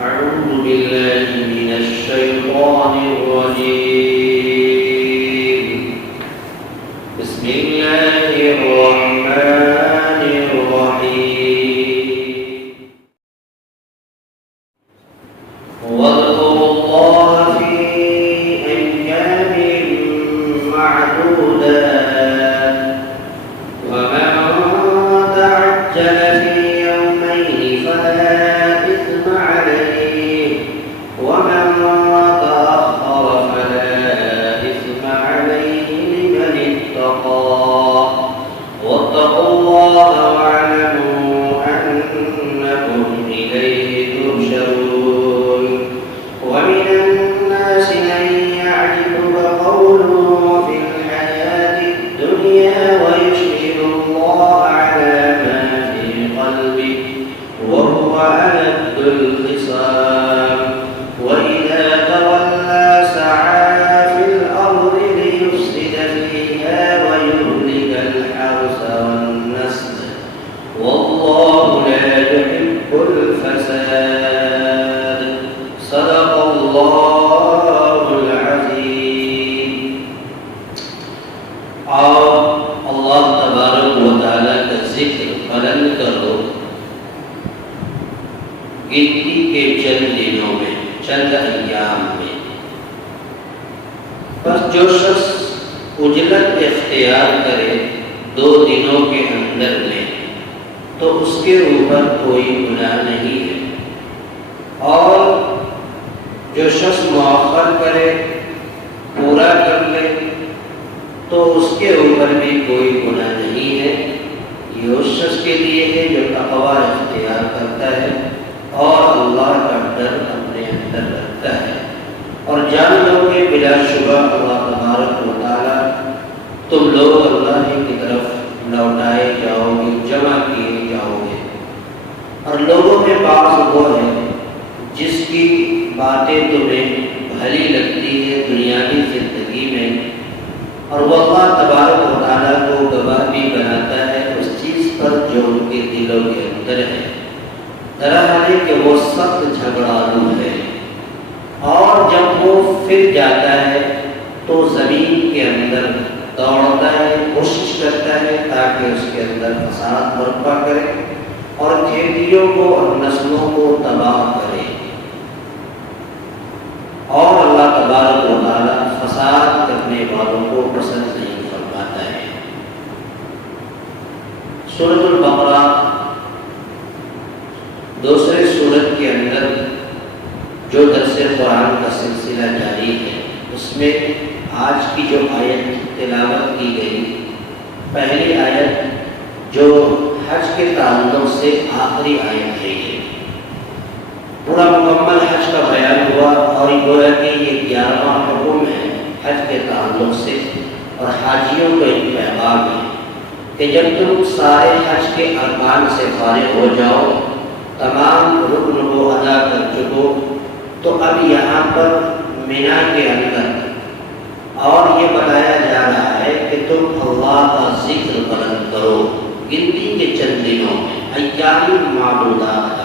أعوذ بالله من الشيطان الرجيم. بسم الله الرحمن الرحيم. واذكروا الله في أيام معدودات ومن تعجل في يومين فلا إثم عليه ومن تأخر فلا إثم عليه لمن اتقى واتقوا الله واعلموا أنكم إليه تحشرون. ومن الناس من يعجبك قوله في الحياة الدنيا ويشهد الله على ما في قلبه وهو ألد الخصام. وإذا تولى سعى في الأرض ليفسد فيها ويهلك الحرث والنسل والله لا يحب الفساد. صدق الله العظيم. اور اللہ تبارک و تعالیٰ کا ذکر بلند کرو گنتی کے چند دنوں میں، چند ایام میں. بس جو شخص اجلت اختیار کرے 2 دنوں کے اندر میں تو اس کے اوپر کوئی گناہ نہیں ہے، اور جو شخص مؤخر کرے، پورا کر لے تو اس کے اوپر بھی کوئی گناہ نہیں ہے. یہ اس شخص کے لیے ہے جو تقوی اختیار کرتا ہے اور اللہ کا ڈر اپنے اندر رکھتا ہے، اور جان لو کہ بلا شبہ اللہ تبارک و تعالیٰ تم لوگ اللہ کی طرف لوٹائے جاؤ گے، جمع کیے جاؤ گے. اور لوگوں میں بعض وہ ہے جس کی باتیں تمہیں بھلی لگتی ہے دنیاوی زندگی میں، اور وہ اللہ تبارک و تعالیٰ کو گواہ بھی بناتا ہے اس چیز پر جو ان کے دلوں کے اندر ہے. دراصل ہے کہ وہ سخت جھگڑالو ہے، اور جب وہ پھر جاتا ہے تو زمین کے اندر دوڑتا ہے، کوشش کرتا ہے تاکہ اس کے اندر فساد برپا کرے اور کھیتیوں کو اور نسلوں کو تباہ کرے. اور اللہ تبارک و تعالیٰ فساد کرنے والوں کو پسند نہیں فرماتا ہے. سورۃ البقرہ دوسرے سورت کے اندر جو درس قرآن کا سلسلہ جاری ہے، اس میں آج کی جو آیت تلاوت کی گئی، پہلی آیت جو حج کے تعلق سے آخری آیت ہے، یہ پورا مکمل حج کا بیان ہوا، اور گویا کہ یہ 11واں حکم ہے حج کے تعلق سے، اور حاجیوں کو ایک پیغام ہے کہ جب تم سارے حج کے ارکان سے فارغ ہو جاؤ، تمام رکن کو ادا کر چکو، تو اب یہاں پر مینا کے اندر اور یہ بتایا جا رہا ہے کہ تم اللہ کا ذکر بلند کرو گنتی کے چند دنوں میں. ایام معدودات،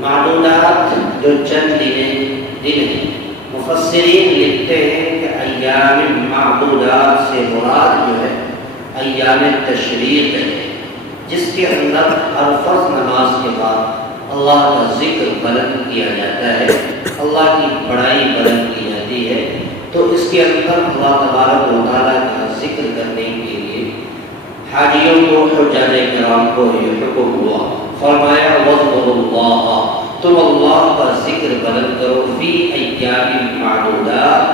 معدودات جو چند دن ہیں. مفسرین لکھتے ہیں کہ ایام معدودات سے مراد جو ہے ایام تشریق ہے، جس کے اندر ہر فرض نماز کے بعد اللہ کا ذکر بلند کیا جاتا ہے، اللہ کی بڑائی بلند کی جاتی ہے. تو اس کے اندر اللہ تبارک و تعالیٰ کا ذکر کرنے کے لیے حاجیوں کو، حجاج کرام کو یہ حکم ہوا. فرمایا وَاذْكُرُوا اللَّهَ، تم اللہ کا ذکر بلند کرو فی ایام معدودات،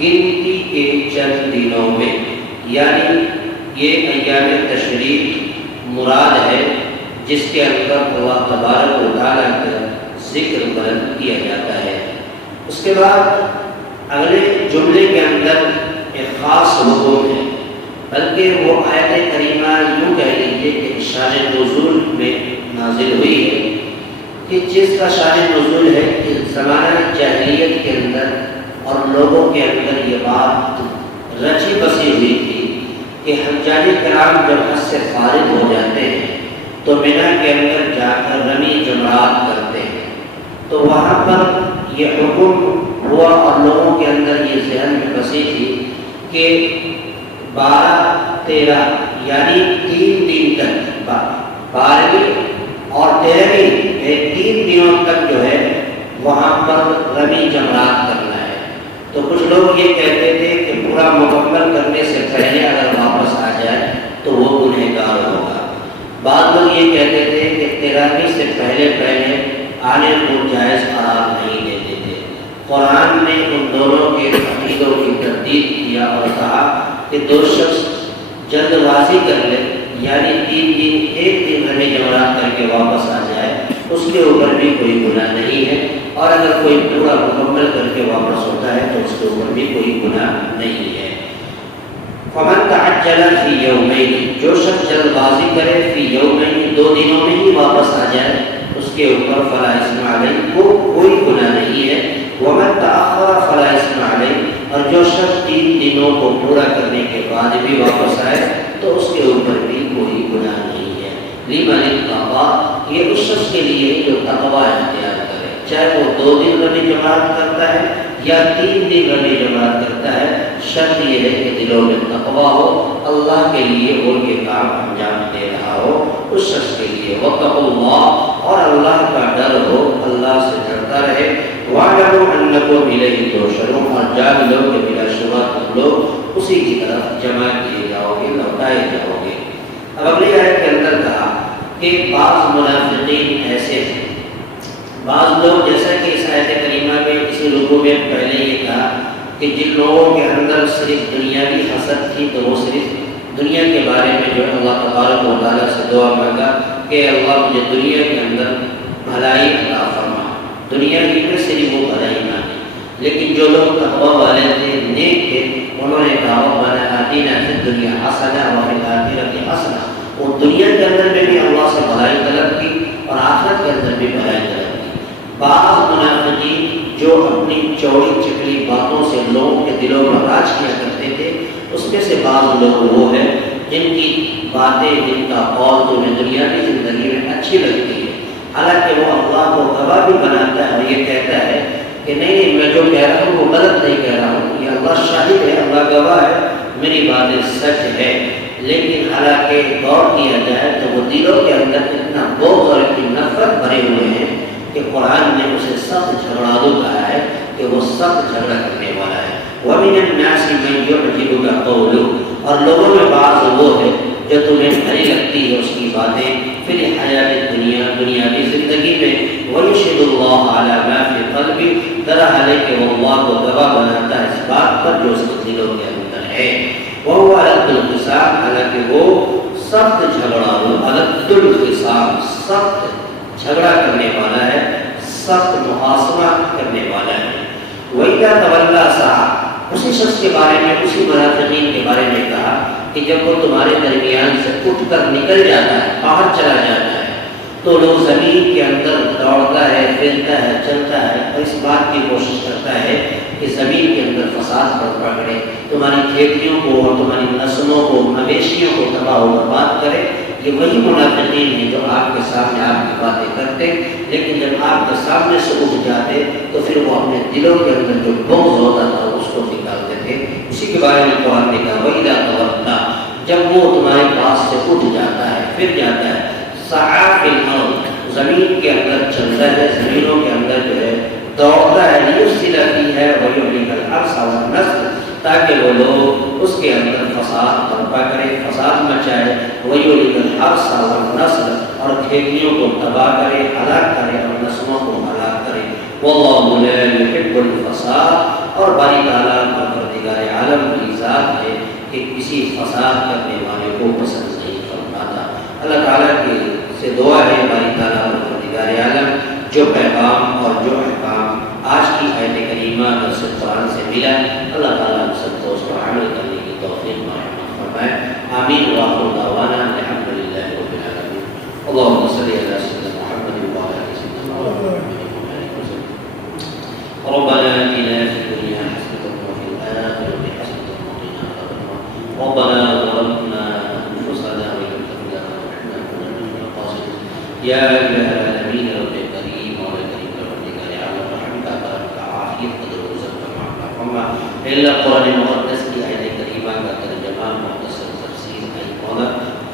گنتی کے چند دنوں میں. یعنی یہ ایام تشریق مراد ہے جس کے اندر اللہ تبارک و تعالیٰ کا ذکر بلند کیا جاتا ہے. اس کے بعد اگلے جملے کے اندر ایک خاص حکم ہے، بلکہ وہ آیت کریمہ یوں کہہ لیجیے کہ شان نزول میں نازل ہوئی ہے، کہ جس کا شان نزول ہے کہ زمانہ جاہلیت کے اندر اور لوگوں کے اندر یہ بات رچی بسی ہوئی تھی کہ حجاج کرام جب حج سے فارغ ہو جاتے ہیں تو مینا کے اندر جا کر رمی جمرات کرتے ہیں، تو وہاں پر یہ حکم ہوا اور لوگوں کے اندر یہ ذہن میں بسی تھی کہ 12-13 یعنی 3 دن تک 12ویں اور 13ویں 3 دنوں تک جو ہے وہاں پر رمی جمرات کرنا ہے۔ تو کچھ لوگ یہ کہتے تھے کہ پورا مکمل کرنے سے پہلے اگر واپس آ جائے تو وہ گنہگار ہوگا۔ بعض لوگ یہ کہتے تھے کہ 13ویں سے پہلے آنے کو جائز قرار نہیں دیتے تھے۔ قرآن نے ان دونوں کے عقیدوں کی تردید کیا اور کہا کہ دو شخص جلد بازی کر لے یعنی 3 دن 1 دن رمی جمرات کر کے واپس آ جائے اس کے اوپر بھی کوئی گناہ نہیں ہے، اور اگر کوئی پورا مکمل کر کے واپس ہوتا ہے تو اس کے اوپر بھی کوئی گناہ نہیں ہے۔ فمن تعجل فی یومین، جو شخص جلد بازی کرے فی یومین 2 دنوں میں ہی واپس آ جائے اس کے اوپر فلا اثم علیہ، کو کوئی گناہ نہیں ہے۔ ومن تأخر فلا اثم علیہ، اور جو شخص 3 دنوں کو پورا کرنے کے بعد بھی واپس آئے تو اس کے اوپر بھی کوئی گناہ نہیں ہے۔ لمن اتقى، یہ اس شخص کے لیے جو تقوی اختیار کرے، چاہے وہ 2 دن رمی جماعت کرتا ہے یا 3 دن رمی جماعت کرتا ہے، شرط یہ ہے کہ دلوں میں تقوی ہو، اللہ کے لیے وہ یہ کام انجام دے رہا ہو، اس شخص کے لیے واتقوا اللہ، اور اللہ کا ڈر ہو، اللہ سے ڈرتا رہے۔ واعلموا انکم الیہ تحشرون، اور جان لو کہ بلا شبہ تم لوگ اسی کی طرف جمع کیے جاؤ گے، لوٹائے جاؤ گے۔ اب اگلی آیت کے اندر کہا کہ بعض منافقین ایسے ہیں، بعض لوگ جیسا کہ اس آیت کریمہ میں اسی رکوع میں پہلے یہ کہا کہ جن لوگوں کے اندر صرف دنیاوی حسد تھی تو وہ صرف دنیا کے بارے میں جو اللہ تبارک و تعالیٰ سے دعا مانگا کہ اللہ مجھے دنیا کے اندر بھلائی عطا فرما، دنیا کی میں صرف وہ بھلائی مانگی۔ لیکن جو لوگ تقویٰ والے تھے، نیک تھے، انہوں نے کہا ربنا آتنا فی الدنیا حسنہ وفی الآخرۃ حسنہ، وہ دنیا کے اندر میں بھی اللہ سے بھلائی طلب کی اور آخرت کے اندر بھی بھلائی طلب کی۔ بعض منافقین جو اپنی چوڑی چکلی باتوں سے لوگوں کے دلوں میں راج کیا کرتے تھے، اس میں سے بعض لوگ وہ ہیں جن کی باتیں، جن کا قول تمہیں دنیا کی زندگی میں اچھی لگتی ہے، حالانکہ وہ اللہ کو گواہ بھی بناتا ہے اور یہ کہتا ہے کہ نہیں میں جو کہہ رہا ہوں وہ غلط نہیں کہہ رہا ہوں، یہ اللہ شاہد ہے، اللہ گواہ ہے، میری باتیں سچ ہے۔ لیکن حالانکہ غور کیا جائے تو وہ دلوں کے اندر اتنا بغض اور اتنی نفرت بھرے ہوئے ہیں کہ قرآن نے اسے سخت جھگڑالو کہا ہے کہ وہ سخت جھگڑا کرنے والا ہے۔ وَمِنَ النَّاسِ مَن يُعْجِبُكَ قَوْلُهُ، اور لوگوں میں بعض وہ ہے جو تمہیں بھلی لگتی ہے اس کی باتیں فی الحیات دنیا، دنیا کی زندگی میں، وَيُشْهِدُ اللَّهَ عَلَى مَا فِي قَلْبِهِ، درحال کہ وہ اللہ کو گواہ بناتا ہے اس بات پر جو اس کے دلوں کے اندر ہے۔ وَهُوَ أَلَدُّ الْخِصَامِ، حالانکہ وہ سخت جھگڑالو، أَلَدُّ الْخِصَامِ، سخت جھگڑا کرنے والا ہے، سخت محاسبہ کرنے والا ہے۔ وَإِذَا تَوَلَّىٰ سَعَىٰ، اسی شخص کے بارے میں، اسی منافقین کے بارے میں کہا کہ جب وہ تمہارے درمیان سے اٹھ کر نکل جاتا ہے، باہر چلا جاتا ہے، تو لوگ زمین کے اندر دوڑتا ہے، پھرتا ہے، چلتا ہے اور اس بات کی کوشش کرتا ہے کہ زمین کے اندر فساد برپا کرے، تمہاری کھیتیوں کو اور تمہاری نسلوں کو، مویشیوں کو تباہ و برباد کرے۔ یہ وہی منافقین ہیں جو آپ کے سامنے آپ کی باتیں کرتے، لیکن جب آپ کے سامنے سے اٹھ جاتے تو پھر وہ اپنے دلوں کے اندر جو بغض ہوتا تھا اس کو نکالتے تھے۔ اسی کے بارے میں قرآن نے کہا وَإِذَا تَوَلَّىٰ، جب وہ تمہارے پاس سے اٹھ جاتا ہے، پھر جاتا ہے، سعیٰ فی الارض، زمین کے اندر چلتا ہے، زمینوں کے اندر جو ہے دوڑتا ہے، لیفسد فیہا ویہلک الحرث والنسل، تاکہ وہ لوگ اس کے اندر فساد برپا کرے، فساد مچائے، ویہلک الحرث والنسل، اور کھیتیوں کو تباہ کرے، ہلاک کرے اور نسلوں کو ہلاک کرے۔ واللہ لا یحب الفساد، اور باری تعالیٰ پروردگار عالم کی ذات ہے کہ کسی فساد کرنے والے کو پسند نہیں فرماتا۔ اللہ تعالیٰ کی سے دعا ہے باری تعالیٰ پروردگار عالم جو پیغام اور جو احکام آج کی آیت کریمہ درس قرآن سے ملا، اللہ تعالیٰ ہم سب کو اس پر عمل کرنے کی توفیق فرمائے۔ آمین وآخر دعوانا الحمد للہ رب العالمین۔ اللہم صلی علی سیدنا محمد وعلی آلہ سیدنا محمد۔ ربنا آتنا في الدنيا حسنة وفي الآخرة حسنة وقنا عذاب النار۔ ربنا ظلمنا أنفسنا وإن لم تغفر لنا وترحمنا لنكونن من الخاسرين۔ يا إله العالمين رب كريم ورب كريم برحمتك اللہ قرآن مقدس کی آیت کریمہ کا ترجمہ مختصر تفسیر مولا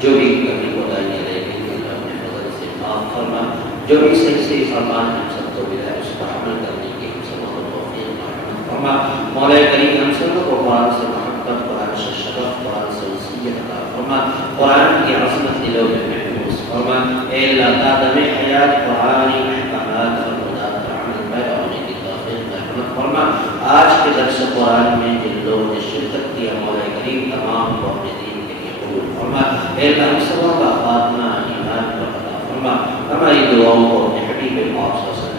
جو بھی کمی کوتاہیاں رہ گئی اللہ اپنے فضل سے معاف فرما، جو بھی صحیح فرمان ہم سب کو ملا ہے اس پر عمل کرنے کی ہم سب کو توفیق عطا فرما۔ مولا کریم ہم سب کو قرآن سے محبت، قرآن سے شغف، قرآن سے وصیت عطا فرما، قرآن کی عظمت دلوں میں محفوظ فرما۔ اے اللہ تعالی حیات قرآنی احکامات اور مداد پر عمل پیدا ہونے کی توفیق رحمت فرما۔ آج کے درس قرآن میں جن لوگوں نے شرکت کیا مولا کریم تمام کو اپنے دین کے لیے قبول فرما۔ اے اللہ ہم سب کا خاتمہ ایمان پر عطا فرما، ہماری دعاؤں کو اپنے حبیب پاک صلی اللہ علیہ وسلم